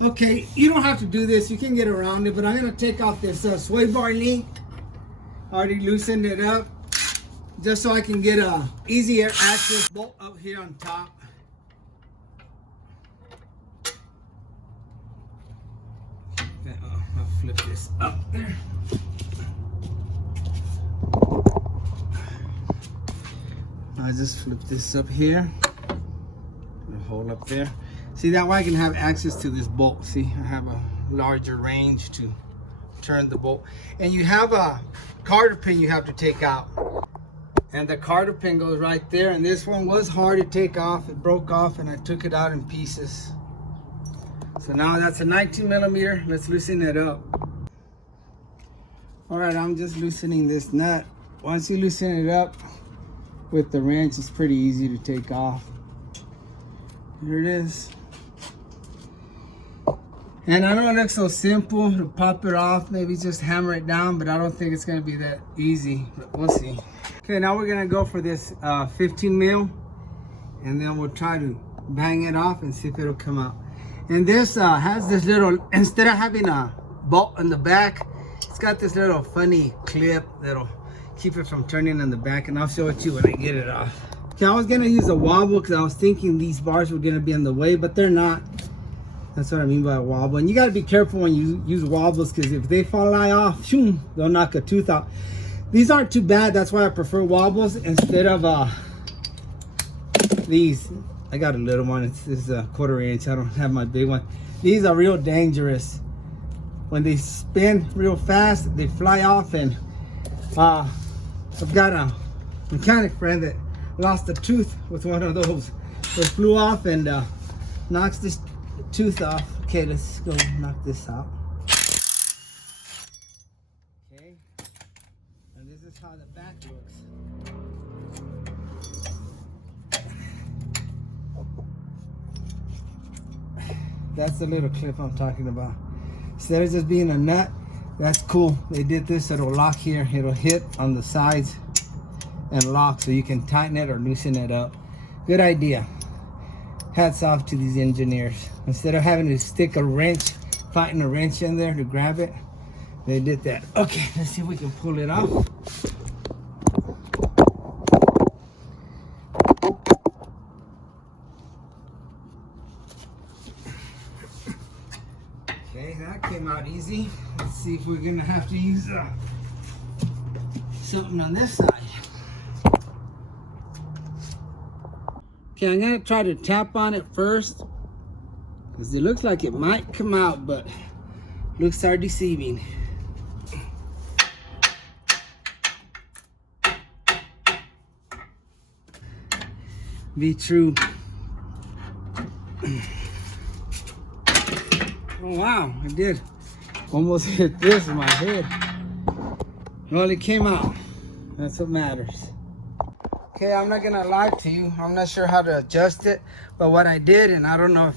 Okay, you don't have to do this. You can get around it, but I'm gonna take off this sway bar link. Already loosened it up, just so I can get a easier access bolt up here on top. Okay, I'll flip this up there. I just flip this up here. A hole up there. See, that way I can have access to this bolt. See, I have a larger range to turn the bolt. And you have a carter pin you have to take out. And the carter pin goes right there. And this one was hard to take off. It broke off and I took it out in pieces. So now that's a 19 millimeter. Let's loosen it up. All right, I'm just loosening this nut. Once you loosen it up with the wrench, it's pretty easy to take off. Here it is. And I know it looks so simple to pop it off, maybe just hammer it down, but I don't think it's gonna be that easy, but we'll see. Okay, now we're gonna go for this 15 mil, and then we'll try to bang it off and see if it'll come out. And this has this little, instead of having a bolt in the back, it's got this little funny clip that'll keep it from turning in the back, and I'll show it to you when I get it off. Okay, I was gonna use a wobble because I was thinking these bars were gonna be in the way, but they're not. That's what I mean by a wobble. And you gotta be careful when you use wobbles, because if they fall off, shoom, they'll knock a tooth out. These aren't too bad. That's why I prefer wobbles instead of these. I got a little one. This is a 1/4 inch. I don't have my big one. These are real dangerous. When they spin real fast, they fly off. And I've got a mechanic friend that lost a tooth with one of those. It flew off and knocks this tooth off. Okay, let's go knock this out. Okay, and this is how the back looks. That's the little clip I'm talking about. Instead of just being a nut, that's cool. They did this, it'll lock here. It'll hit on the sides and lock, so you can tighten it or loosen it up. Good idea. Hats off to these engineers. Instead of having to stick a wrench, fighting a wrench in there to grab it, they did that. Okay, let's see if we can pull it off. Okay, that came out easy. Let's see if we're gonna have to use something on this side. Okay, I'm gonna try to tap on it first, because it looks like it might come out, but looks are deceiving. Be true. Oh wow, I did almost hit this in my head. Well, it came out. That's what matters. Okay, I'm not gonna lie to you. I'm not sure how to adjust it, but what I did, and I don't know if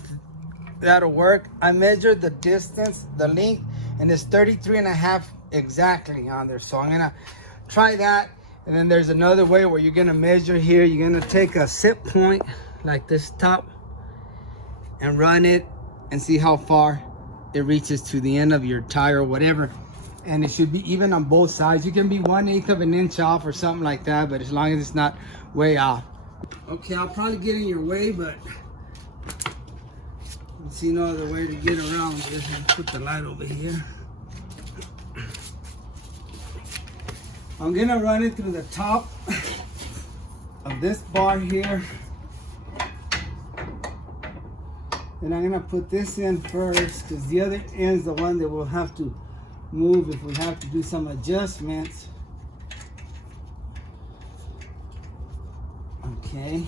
that'll work, I measured the distance, the length, and it's 33.5 exactly on there. So I'm gonna try that. And then there's another way where you're gonna measure here. You're gonna take a set point like this top and run it and see how far it reaches to the end of your tire or whatever. And it should be even on both sides. You can be 1/8 of an inch off or something like that, but as long as it's not way off. Okay, I'll probably get in your way, but I see no other way to get around this. I'll put the light over here. I'm gonna run it through the top of this bar here. And I'm gonna put this in first, because the other end's the one that we'll have to move if we have to do some adjustments. Okay.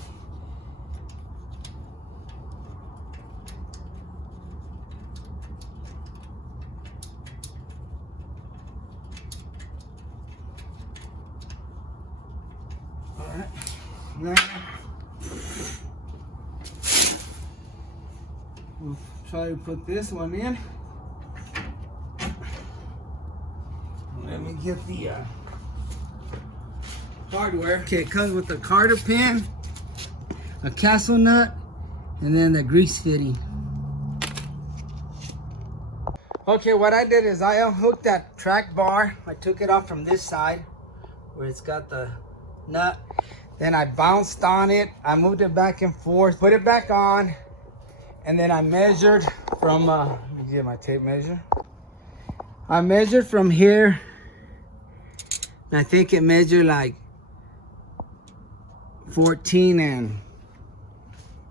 All right. Now we'll try to put this one in. Let me get the hardware. Okay, it comes with a carter pin, a castle nut, and then the grease fitting. Okay, what I did is I unhooked that track bar. I took it off from this side where it's got the nut. Then I bounced on it. I moved it back and forth, put it back on, and then I measured from, let me get my tape measure. I measured from here. And I think it measured like 14 and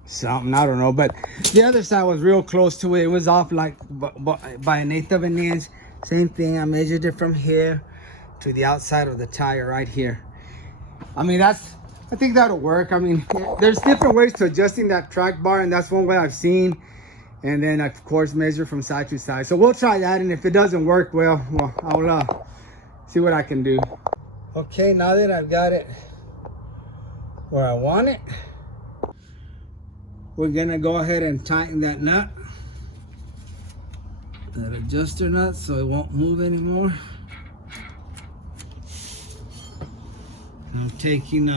something, I don't know, but the other side was real close to it. It was off like by an eighth of an inch. Same thing, I measured it from here to the outside of the tire right here. I mean, I think that'll work. I mean, there's different ways to adjusting that track bar, and that's one way I've seen. And then of course measure from side to side. So we'll try that, and if it doesn't work, well I'll see what I can do. Okay, now that I've got it where I want it, we're gonna go ahead and tighten that nut, that adjuster nut, so it won't move anymore. I'm taking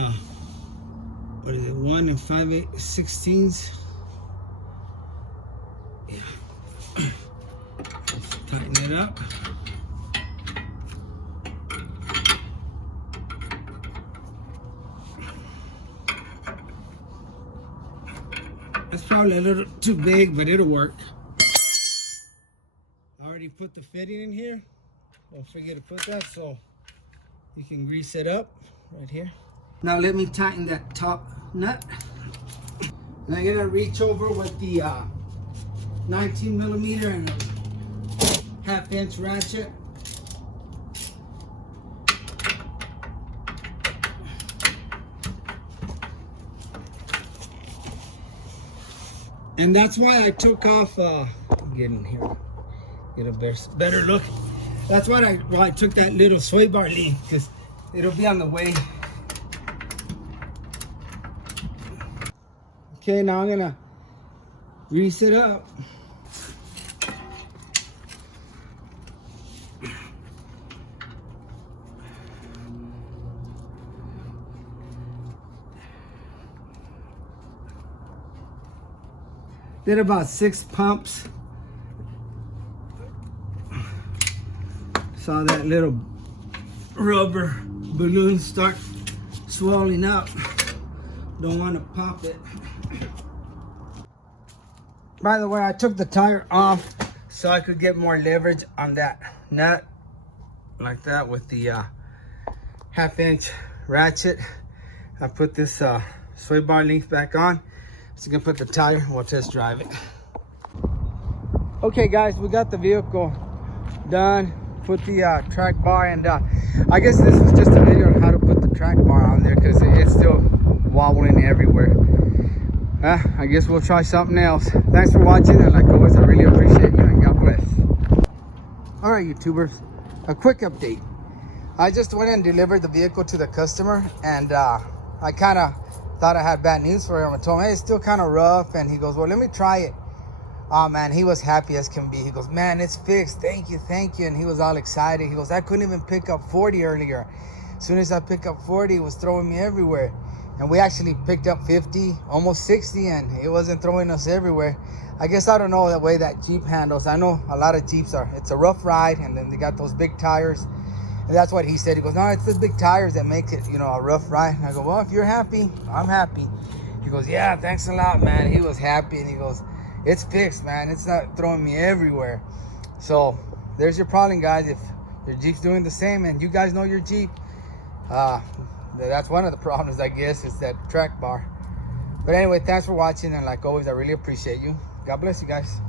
what is it, 1 5/16. Yeah. Let's tighten it up. It's probably a little too big, but it'll work. I already put the fitting in here. Don't forget to put that so you can grease it up right here. Now let me tighten that top nut. And I'm gonna reach over with the 19 millimeter and 1/2 inch ratchet. And that's why I took off, get in here, get a better look. That's why I took that little sway bar leaf, because it'll be on the way. Okay, now I'm gonna grease it up. Did about 6 pumps. Saw that little rubber balloon start swelling up. Don't want to pop it. By the way, I took the tire off so I could get more leverage on that nut, like that, with the 1/2 inch ratchet. I put this sway bar length back on, so you can put the tire and we'll test drive it. Okay guys, we got the vehicle done. Put the track bar, and I guess this was just a video on how to put the track bar on there, because it's still wobbling everywhere. I guess we'll try something else. Thanks for watching, and like always, I really appreciate you, and God bless. All right, YouTubers, a quick update. I just went and delivered the vehicle to the customer, and I kind of thought I had bad news for him. I told him, hey, it's still kind of rough, and he goes, well, let me try it. Oh man, he was happy as can be. He goes, man, it's fixed, thank you. And he was all excited. He goes, I couldn't even pick up 40 earlier. As soon as I picked up 40, it was throwing me everywhere. And we actually picked up 50, almost 60, and it wasn't throwing us everywhere. I guess I don't know the way that Jeep handles. I know a lot of Jeeps it's a rough ride, and then they got those big tires. And that's what he said. He goes, no, it's the big tires that make it, a rough ride. And I go, well, if you're happy, I'm happy. He goes, yeah, thanks a lot, man. He was happy, and he goes, it's fixed, man. It's not throwing me everywhere. So there's your problem, guys. If your Jeep's doing the same, and you guys know your Jeep, that's one of the problems, I guess, is that track bar. But anyway, thanks for watching, and like always, I really appreciate you. God bless you guys.